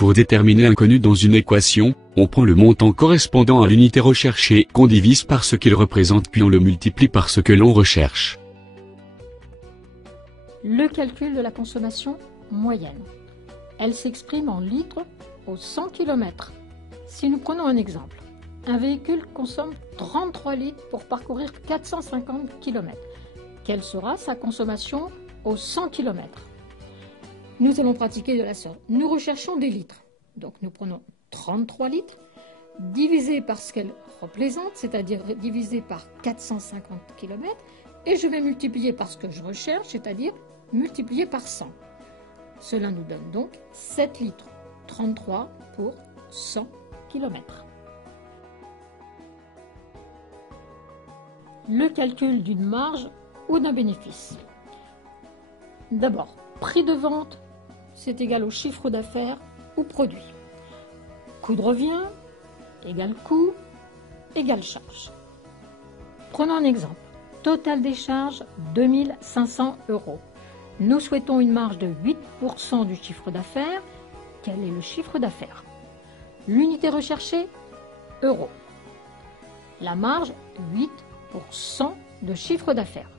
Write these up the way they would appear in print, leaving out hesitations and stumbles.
Pour déterminer l'inconnu dans une équation, on prend le montant correspondant à l'unité recherchée qu'on divise par ce qu'il représente puis on le multiplie par ce que l'on recherche. Le calcul de la consommation moyenne. Elle s'exprime en litres au 100 km. Si nous prenons un exemple, un véhicule consomme 33 litres pour parcourir 450 km. Quelle sera sa consommation au 100 km? Nous allons pratiquer de la sorte. Nous recherchons des litres. Donc nous prenons 33 litres, divisé par ce qu'elle représente, c'est-à-dire divisé par 450 km, et je vais multiplier par ce que je recherche, c'est-à-dire multiplié par 100. Cela nous donne donc 7 litres, 33 pour 100 km. Le calcul d'une marge ou d'un bénéfice. D'abord, prix de vente, c'est égal au chiffre d'affaires ou produit. Coût de revient égale coût égale charge. Prenons un exemple. Total des charges 2500 €. Nous souhaitons une marge de 8% du chiffre d'affaires. Quel est le chiffre d'affaires? L'unité recherchée, euros. La marge, 8% de chiffre d'affaires.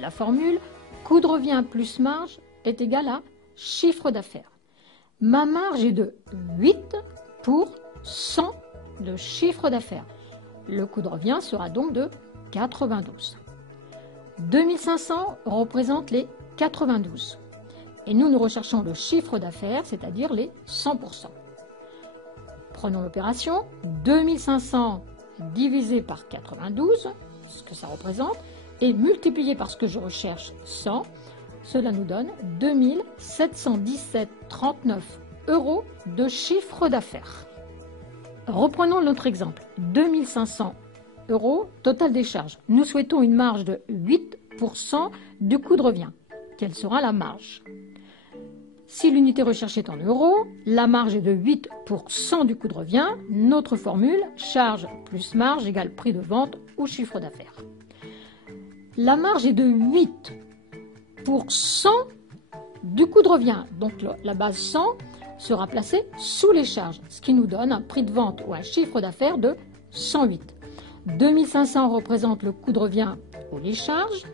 La formule, coût de revient plus marge est égal à chiffre d'affaires. Ma marge est de 8 pour 100 de chiffre d'affaires. Le coût de revient sera donc de 92. 2500 représente les 92. Et nous recherchons le chiffre d'affaires, c'est-à-dire les 100%. Prenons l'opération. 2500 divisé par 92, ce que ça représente, et multiplié par ce que je recherche, 100, cela nous donne 2717,39 € de chiffre d'affaires. Reprenons notre exemple. 2500 €, total des charges. Nous souhaitons une marge de 8% du coût de revient. Quelle sera la marge? Si l'unité recherchée est en euros, la marge est de 8% du coût de revient. Notre formule, charge plus marge égale prix de vente ou chiffre d'affaires. La marge est de 8% du coût de revient. Donc la base 100 sera placée sous les charges, ce qui nous donne un prix de vente ou un chiffre d'affaires de 108. 2500 représente le coût de revient ou les charges.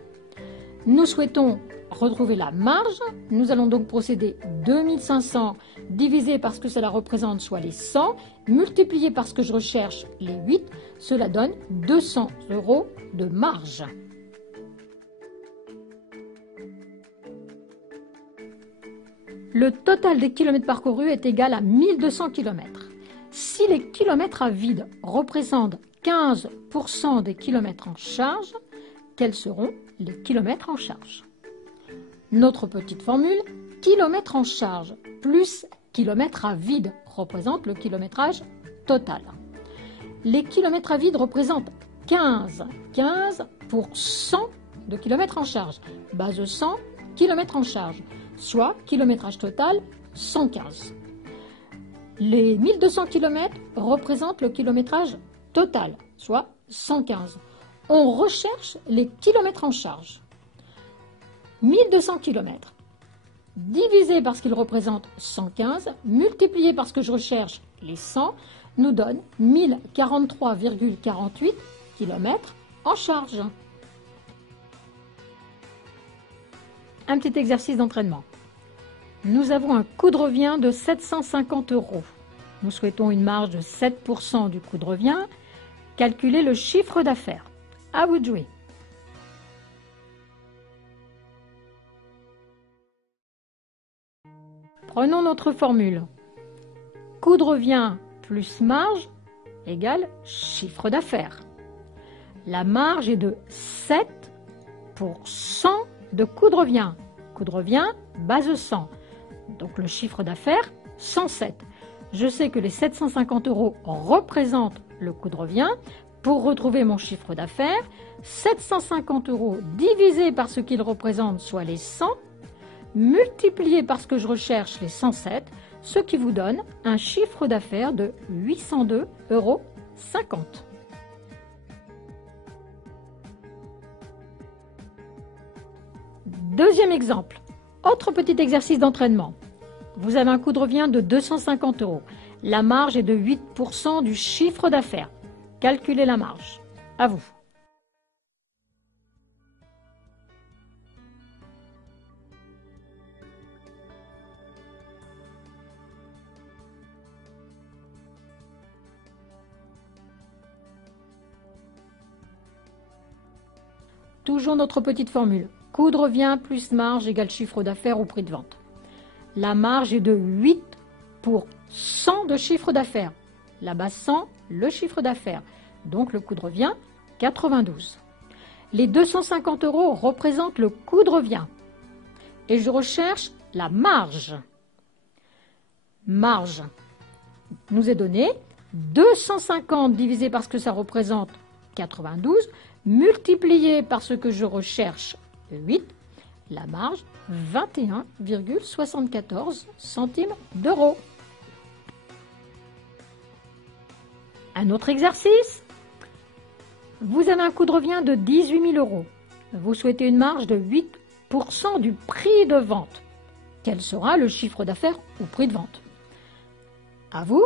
Nous souhaitons retrouver la marge. Nous allons donc procéder 2500 divisé par ce que cela représente, soit les 100, multiplié par ce que je recherche, les 8, cela donne 200 € de marge. Le total des kilomètres parcourus est égal à 1200 km. Si les kilomètres à vide représentent 15% des kilomètres en charge, quels seront les kilomètres en charge? Notre petite formule, kilomètres en charge plus kilomètres à vide représente le kilométrage total. Les kilomètres à vide représentent 15% de kilomètres en charge. Base 100, kilomètres en charge, soit kilométrage total 115. Les 1200 km représentent le kilométrage total, soit 115. On recherche les kilomètres en charge. 1200 km divisé par ce qu'il représente 115, multiplié par ce que je recherche les 100, nous donne 1043,48 km en charge. Un petit exercice d'entraînement. Nous avons un coût de revient de 750 €. Nous souhaitons une marge de 7% du coût de revient. Calculez le chiffre d'affaires. À vous de jouer. Prenons notre formule. Coût de revient plus marge égale chiffre d'affaires. La marge est de 7% de coût de revient. Coût de revient, base 100. Donc le chiffre d'affaires, 107. Je sais que les 750 € représentent le coût de revient. Pour retrouver mon chiffre d'affaires, 750 € divisé par ce qu'il représente, soit les 100, multiplié par ce que je recherche, les 107, ce qui vous donne un chiffre d'affaires de 802,50 €. Deuxième exemple, autre petit exercice d'entraînement. vous avez un coût de revient de 250 €. La marge est de 8% du chiffre d'affaires. Calculez la marge. À vous. Toujours notre petite formule. Coût de revient plus marge égale chiffre d'affaires ou prix de vente. La marge est de 8 pour 100 de chiffre d'affaires. Là-bas 100, le chiffre d'affaires. Donc le coût de revient, 92. Les 250 € représentent le coût de revient. Et je recherche la marge. Marge nous est donnée 250 divisé par ce que ça représente, 92, multiplié par ce que je recherche, 8, la marge, 21,74 centimes d'euros. Un autre exercice. Vous avez un coût de revient de 18 000 €. Vous souhaitez une marge de 8% du prix de vente. Quel sera le chiffre d'affaires ou prix de vente? À vous.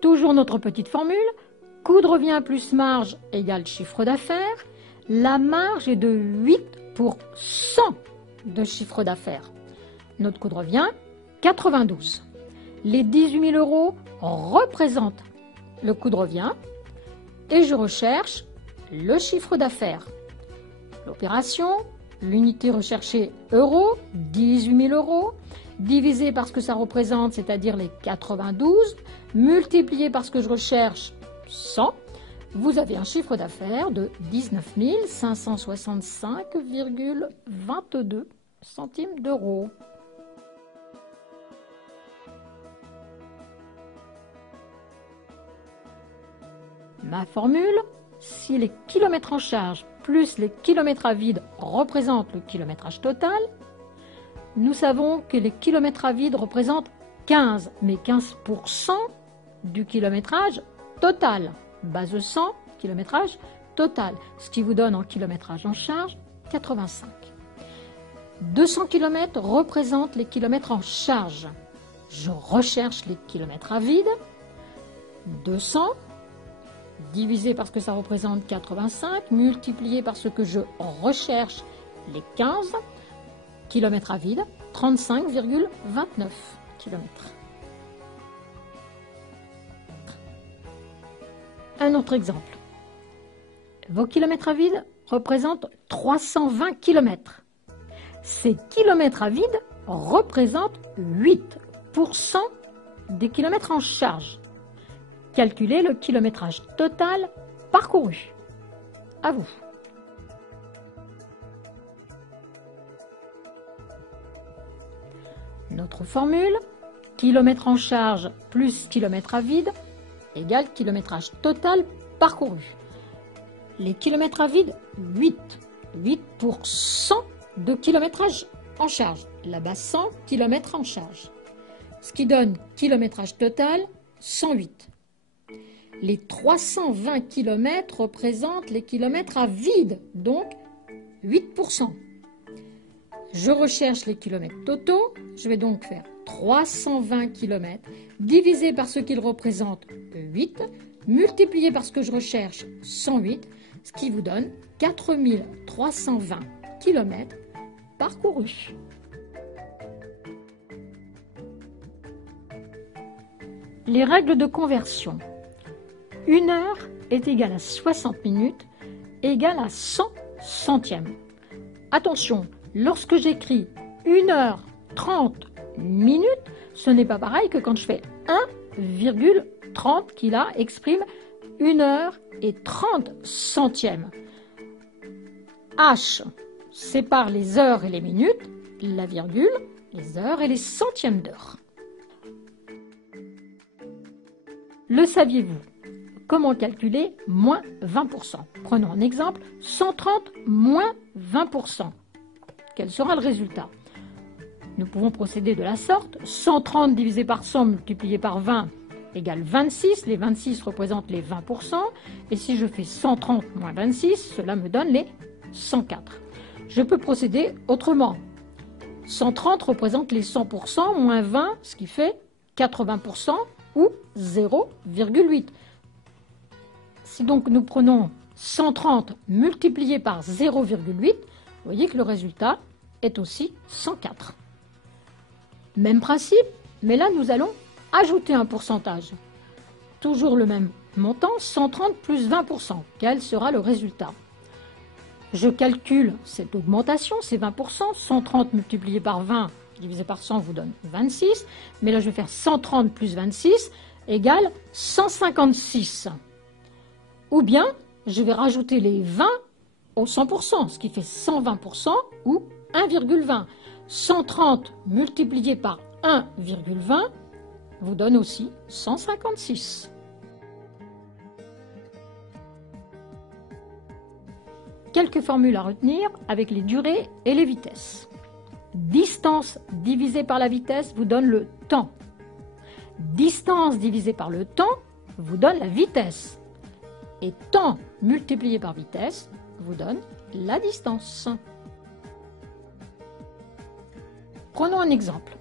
Toujours notre petite formule. Coût de revient plus marge égale chiffre d'affaires. La marge est de 8 pour 100 de chiffre d'affaires. Notre coût de revient, 92. Les 18 000 € représentent le coût de revient et je recherche le chiffre d'affaires. L'opération, l'unité recherchée euros, 18 000 €, divisé par ce que ça représente, c'est-à-dire les 92, multiplié par ce que je recherche, 100, vous avez un chiffre d'affaires de 19 565,22 centimes d'euros. Ma formule, si les kilomètres en charge plus les kilomètres à vide représentent le kilométrage total, nous savons que les kilomètres à vide représentent 15, mais 15% du kilométrage total. Base 100, kilométrage total, ce qui vous donne en kilométrage en charge 85. 200 km représentent les kilomètres en charge. Je recherche les kilomètres à vide. 200 divisé par ce que ça représente 85, multiplié par ce que je recherche, les 15 km à vide, 35,29 km. Un autre exemple. Vos kilomètres à vide représentent 320 km. Ces kilomètres à vide représentent 8% des kilomètres en charge. Calculez le kilométrage total parcouru. À vous. Notre formule, kilomètres en charge plus kilomètres à vide égale kilométrage total parcouru. Les kilomètres à vide, 8. 8% de kilométrage en charge. Là-bas, 100 km en charge. Ce qui donne kilométrage total, 108. Les 320 km représentent les kilomètres à vide, donc 8%. Je recherche les kilomètres totaux, je vais donc faire 320 km divisé par ce qu'ils représentent, 8, multiplié par ce que je recherche, 108, ce qui vous donne 4320 km parcourus. Les règles de conversion. 1 heure est égale à 60 minutes, égale à 100 centièmes. Attention, lorsque j'écris 1 heure 30 minutes, ce n'est pas pareil que quand je fais 1,30 qui là exprime 1 heure et 30 centièmes. H sépare les heures et les minutes, la virgule, les heures et les centièmes d'heure. Le saviez-vous? Comment calculer moins 20%? Prenons un exemple, 130 moins 20%. Quel sera le résultat? Nous pouvons procéder de la sorte. 130 divisé par 100 multiplié par 20, égale 26. Les 26 représentent les 20%. Et si je fais 130 moins 26, cela me donne les 104. Je peux procéder autrement. 130 représente les 100% moins 20, ce qui fait 80% ou 0,8. Si donc nous prenons 130 multiplié par 0,8, vous voyez que le résultat est aussi 104. Même principe, mais là nous allons ajouter un pourcentage. Toujours le même montant, 130 plus 20%. Quel sera le résultat? Je calcule cette augmentation, c'est 20%. 130 multiplié par 20 divisé par 100 vous donne 26. Mais là, je vais faire 130 plus 26 égale 156. Ou bien, je vais rajouter les 20 au 100%, ce qui fait 120% ou 1,20. 130 multiplié par 1,20 vous donne aussi 156. Quelques formules à retenir avec les durées et les vitesses. Distance divisée par la vitesse vous donne le temps. Distance divisée par le temps vous donne la vitesse. Et temps multiplié par vitesse vous donne la distance. Prenons un exemple.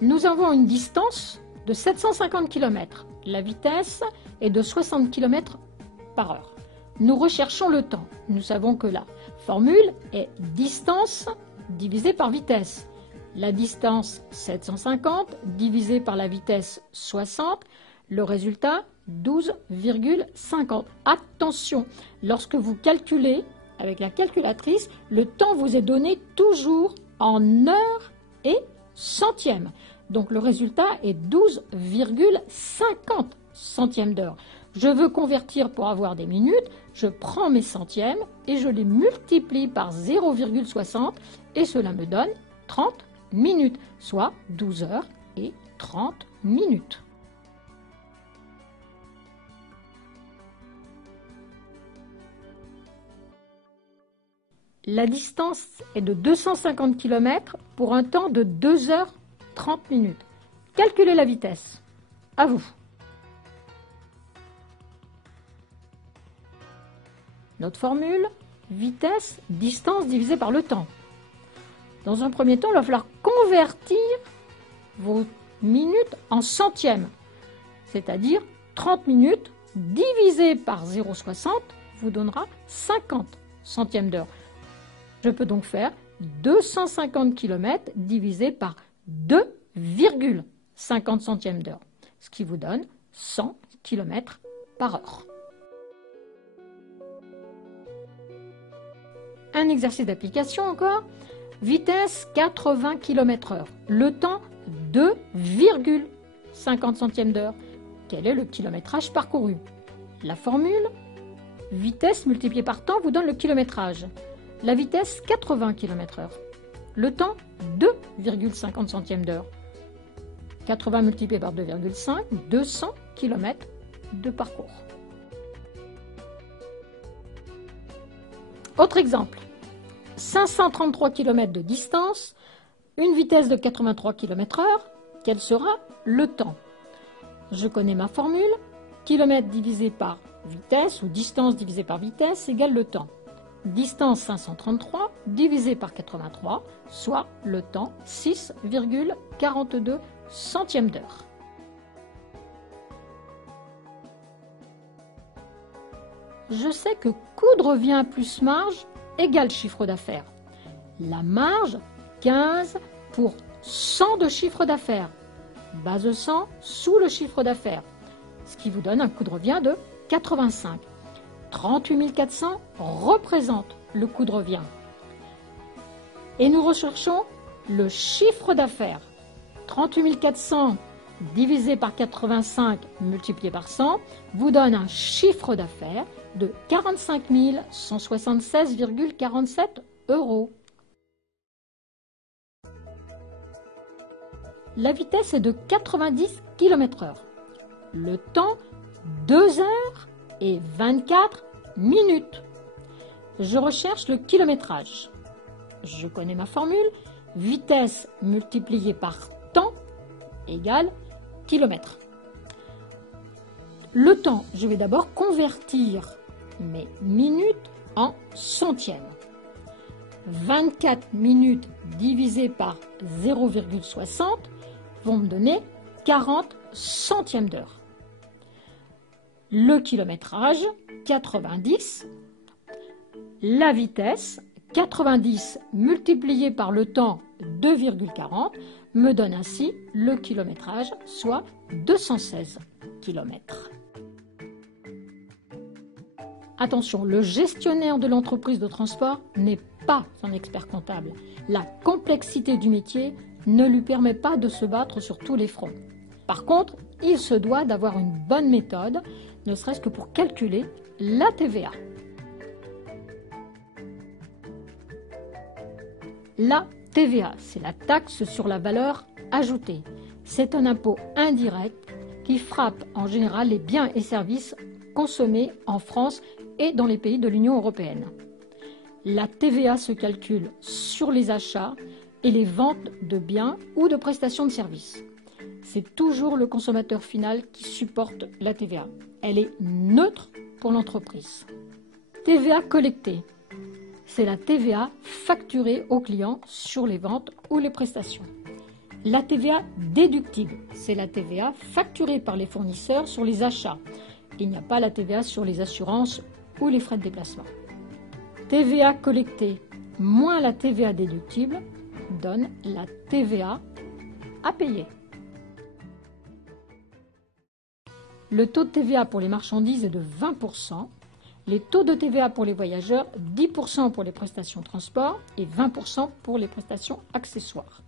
Nous avons une distance de 750 km. La vitesse est de 60 km par heure. Nous recherchons le temps. Nous savons que la formule est distance divisée par vitesse. La distance 750 divisée par la vitesse 60, le résultat 12,50. Attention, lorsque vous calculez avec la calculatrice, le temps vous est donné toujours en heures et centièmes. Donc le résultat est 12,50 centièmes d'heure. Je veux convertir pour avoir des minutes, je prends mes centièmes et je les multiplie par 0,60 et cela me donne 30 minutes, soit 12 heures et 30 minutes. La distance est de 250 km pour un temps de 2 heures 30 minutes. Calculez la vitesse. À vous. Notre formule, vitesse, distance divisée par le temps. Dans un premier temps, il va falloir convertir vos minutes en centièmes, c'est-à-dire 30 minutes divisé par 0,60 vous donnera 50 centièmes d'heure. Je peux donc faire 250 km divisé par 2,50 centièmes d'heure, ce qui vous donne 100 km par heure. Un exercice d'application encore. Vitesse 80 km/h. Le temps 2,50 centièmes d'heure. Quel est le kilométrage parcouru? La formule, vitesse multipliée par temps vous donne le kilométrage. La vitesse 80 km/h. Le temps 2,50 centièmes d'heure. 80 multiplié par 2,5, 200 km de parcours. Autre exemple, 533 km de distance, une vitesse de 83 km/h, quel sera le temps? Je connais ma formule, kilomètre divisé par vitesse ou distance divisée par vitesse égale le temps. Distance 533 divisé par 83, soit le temps 6,42 centièmes d'heure. Je sais que coût de revient plus marge égale chiffre d'affaires. La marge, 15 pour 100 de chiffre d'affaires. Base 100 sous le chiffre d'affaires, ce qui vous donne un coût de revient de 85. 38 400 représente le coût de revient. Et nous recherchons le chiffre d'affaires. 38 400 divisé par 85 multiplié par 100 vous donne un chiffre d'affaires de 45 176,47 €. La vitesse est de 90 km/h. Le temps, 2 heures et 24 minutes. Je recherche le kilométrage. Je connais ma formule. Vitesse multipliée par temps égale kilomètre. Le temps, je vais d'abord convertir mes minutes en centièmes. 24 minutes divisées par 0,60 vont me donner 40 centièmes d'heure. Le kilométrage, 90. La vitesse, 90 multiplié par le temps, 2,40, me donne ainsi le kilométrage, soit 216 km. Attention, le gestionnaire de l'entreprise de transport n'est pas un expert comptable. La complexité du métier ne lui permet pas de se battre sur tous les fronts. Par contre, il se doit d'avoir une bonne méthode, ne serait-ce que pour calculer la TVA. La TVA, c'est la taxe sur la valeur ajoutée. C'est un impôt indirect qui frappe en général les biens et services consommés en France et dans les pays de l'Union européenne. La TVA se calcule sur les achats et les ventes de biens ou de prestations de services. C'est toujours le consommateur final qui supporte la TVA. Elle est neutre pour l'entreprise. TVA collectée, c'est la TVA facturée au client sur les ventes ou les prestations. La TVA déductible, c'est la TVA facturée par les fournisseurs sur les achats. Il n'y a pas la TVA sur les assurances ou les frais de déplacement. TVA collectée moins la TVA déductible donne la TVA à payer. Le taux de TVA pour les marchandises est de 20%, les taux de TVA pour les voyageurs, 10% pour les prestations de transport et 20% pour les prestations accessoires.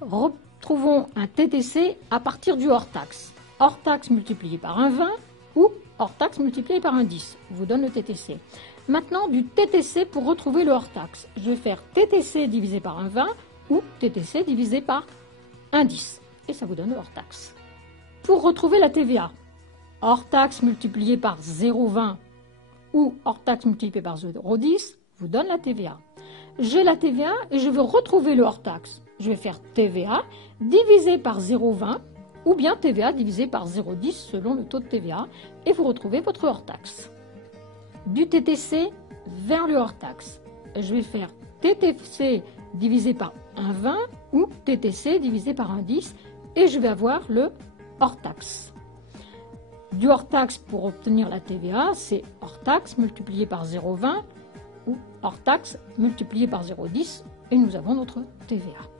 Retrouvons un TTC à partir du hors-taxe. Hors-taxe multiplié par un 20 ou hors-taxe multiplié par un 10 vous donne le TTC. Maintenant, du TTC pour retrouver le hors-taxe. Je vais faire TTC divisé par un 20 ou TTC divisé par un 10 et ça vous donne le hors-taxe. Pour retrouver la TVA, hors-taxe multiplié par 0,20 ou hors-taxe multiplié par 0,10 vous donne la TVA. J'ai la TVA et je veux retrouver le hors-taxe. Je vais faire TVA divisé par 0,20 ou bien TVA divisé par 0,10 selon le taux de TVA et vous retrouvez votre hors-taxe. Du TTC vers le hors-taxe, je vais faire TTC divisé par 1,20 ou TTC divisé par 1,10 et je vais avoir le hors-taxe. Du hors-taxe pour obtenir la TVA, c'est hors-taxe multiplié par 0,20 ou hors-taxe multiplié par 0,10 et nous avons notre TVA.